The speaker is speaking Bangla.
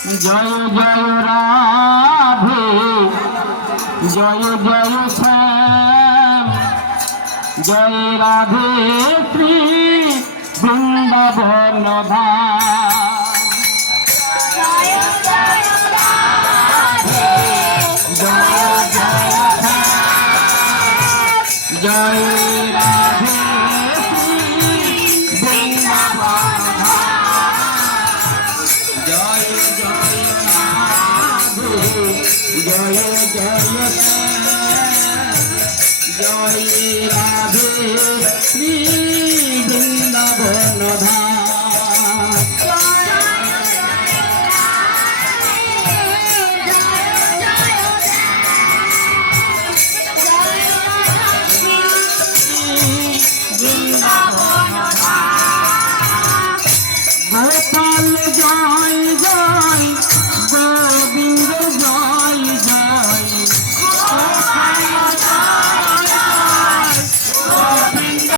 জয় জয় রাধে জয় জয় শ্যাম জয় রাধে শ্রী বৃন্দাবন ধাম জয় জয় রাধে জয় জয় শ্যাম জয় রাধে জয় জয় জয় রাধে শ্রী বৃন্দাবন ধাম গোপাল জয় জয়